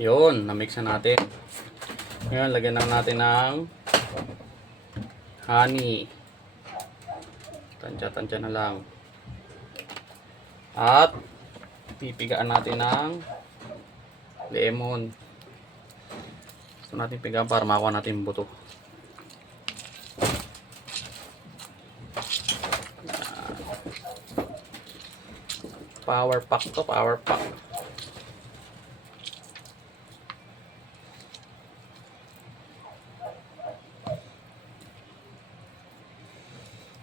Yun, na-mix na natin. Ngayon, lagyan na natin ng honey. Tansya-tansya na lang. At pipigaan natin ng lemon. Gusto natin pigaan para makuha natin yung buto. Power pack to, power pack.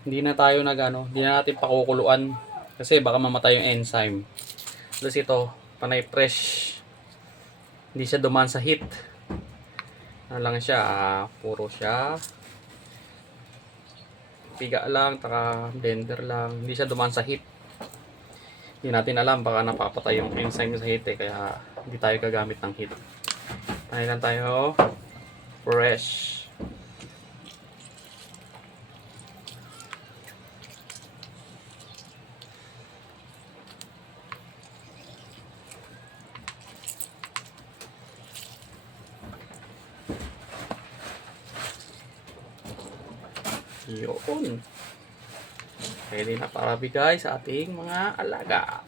Hindi na tayo hindi na natin pakukuluan kasi baka mamatay yung enzyme. Tapos ito, panay fresh. Hindi siya dumaan sa heat. Ano lang siya, puro siya piga lang, taka blender lang. Hindi siya dumaan sa heat. Hindi natin alam, baka napapatay yung enzyme sa heat kaya hindi tayo gagamit ng heat. Tayo lang tayo fresh. Yun. Pwede na para bigay sa ating mga alaga.